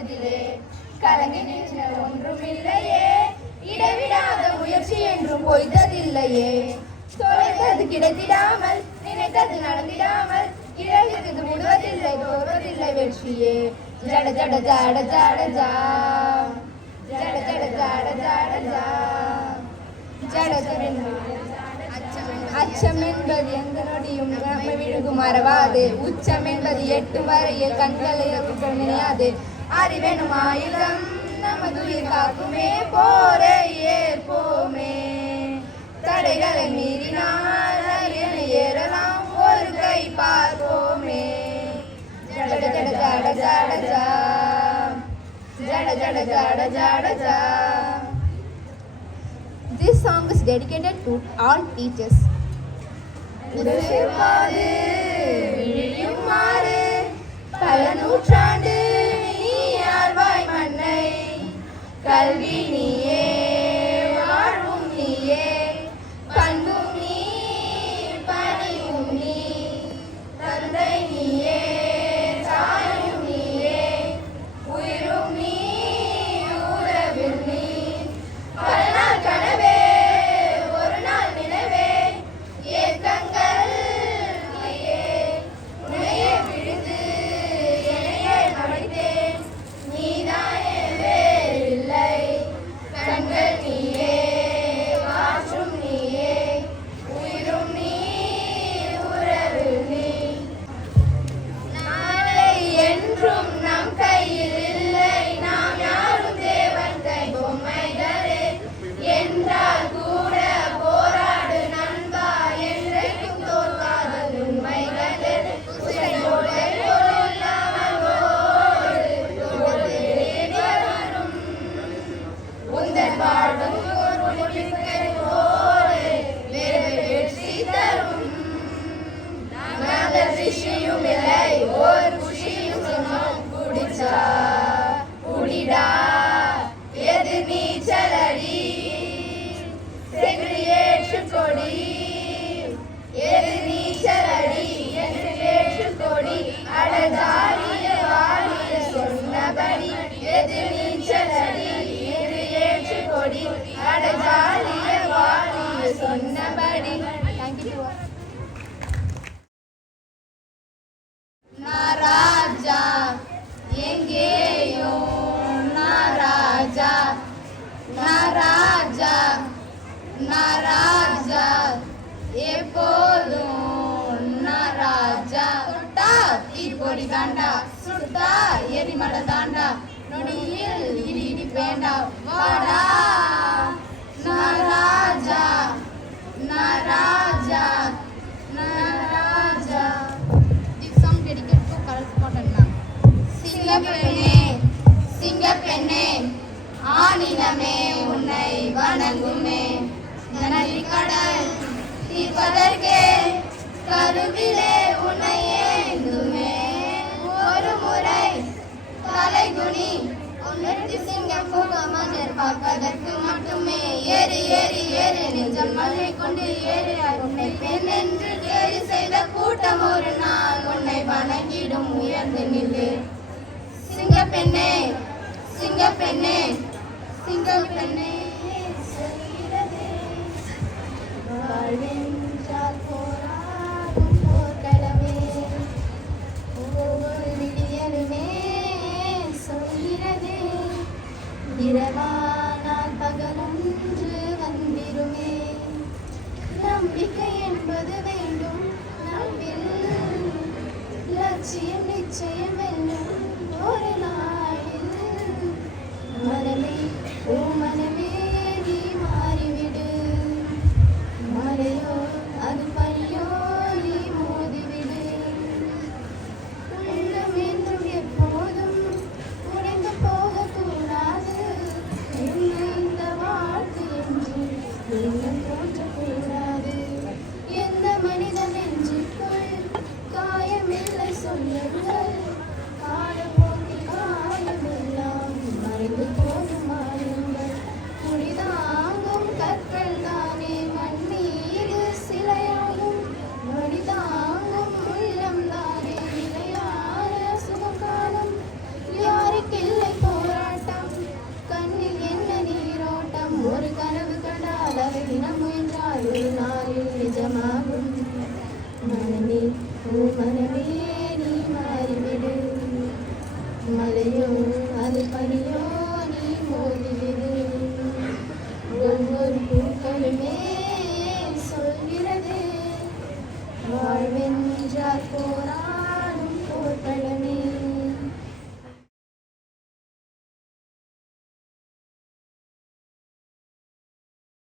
பொழுதிலே கலங்கி நின்ற ஒன்றும் இல்லையே, இடைவிடாத முயற்சி என்றும் பொய்த்ததில்லையே. தொலைத்தது கிடைத்திடாமல் நினைத்தது நடந்திடாமல் இழகிறது முடுவதில்லை தோல்வதில்லை வெற்றியே. ஜட ஜட ஜட ஜட ஜா ஜட ஜட ஜட ஜட ஜா ஜட அச்சம் என்பது எந்த நொடியும் நம்மை விழுகும் மறவாது. உச்சம் என்பது எட்டும் வரையில் கண்களை நினையாது. அறிவெனும் ஆயுதம் நமது உயிர் காக்குமே, போரை ஏற்போமே. தடைகளை மீறினால் அரியணை ஏறலாம், ஒரு கை பார்ப்போமே. ஜட ஜட ஜட ஜட ஜா ஜட ஜட ஜட ஜட ஜா. This song is dedicated to all teachers. உதவாது விழியும் மாறு பல நூற்றாண்டு நீ ஆழ்வாய் மண்ணை. கல்வி நீயே வாழ்வும் நீயே, பண்பும் நீ பணியும் நீ. தந்தை நீயே தாயும் நீயே, உயிரும் நீ உறவில் நீ. பல நாள் கனவே ஒரு நாள் நினைவே, ஏக்கங்கள் நீயே. உன்னையே விழுந்து என்னையே நுழைத்தேன், நீதானே வேறில்லை. கண்கள் நீயே மாற்றும் நீயே, உயிரும் நீ உறவில் நீ. நாளை என்றும் நம் கையில் இல்லை, நாம் யாரும் தேவன் கை பொம்மைகளே. என்றால் கூட போராடு நண்பா, என்றைக்கும் தோற்காதது உண்மைகளே. உசையோடு இல்லாமல் ஓடு தேடி வரும் உந்தன் வாழ்வும் ஒரு ஒளிமிக்கை போலே வேறு வெற்றி தரும். நாங்கள் ரிஷியும் இல்லை ஒரு குஷியும் சொன்னோம், குடிச்சா குடிடா எது நீச்சலடி. சென்று ஏற்றுக்கொடி எது நீச்சலடி என்று ஏற்றுக்கொடி. அடதாரிய வாழிய சொன்னபடி எது நீச்சலடி என்று ஏற்றுக்கொடி. அடதாரிய வாழிய சொன்னபடி. நாராஜா எங்கேயோ நாராஜா, நாராஜா நாராஜா எப்போதும் நாராஜா. சுட்டா தீப்பொடி தாண்டா, சுட்டா எரிமலை தாண்டா, நொடியில் இடி இடி வேண்டா வாடா. நாராஜா நாராஜா நாராஜா. This song dedicated to correspondent ma'am. சிங்கப்பெண்ணே சிங்கப்பெண்ணே ஆனினமே உன்னை வணங்குமே. நன்றி கடல் தீர்ப்பதற்கே கருவிலே உன்னை ஏந்துமே. ஒரு முறை தலைகுனி உன்னை சிங்கம் முகமலர் பார்ப்பதற்கு மட்டுமே. ஏறி ஏறி ஏறி நெஞ்சம் மழை கொண்டு ஏறி உன்னை பெண் என்று கேலி செய்த கூட்டம் ஒரு நாள் உன்னை வணங்கிடும். உயர்ந்து நில்லு சிங்கப்பெண்ணே சிங்கப்பெண்ணே சிங்கப்பெண்ணே. வாழ்வென்றால் போராடும் போர்க்களமே, ஒவ்வொரு விடியலுமே சொல்கிறதே. இரவானால் பகலொன்று வந்திருமே. நம்பிக்கை என்பது வேண்டும் நம்மில், லட்சியம் நிச்சயம் வெல்லும் ஒரு நாளில். மனமே ஓ மனமே நீ மாறிவிடு, மழையோ அது பனியோ நீ மோதிவிடு. உள்ளம் என்றும் எப்போதும் உடைந்து போகக்கூடாது. இந்த வாழ்க்கை என்று இன்னும் தோன்றக்கூடாது. எந்த மனிதன் நெஞ்சுக்குள் காயமில்லை சொல்லுங்கள், காலப்போக்கில் உன் மனமே நீ மாறிவிடு. மலையோ அது பனியோ நீ மோதிவிடு. ஒவ்வொரு பூக்களுமே சொல்கிறது வாழ்வென்றால் போராட்டம்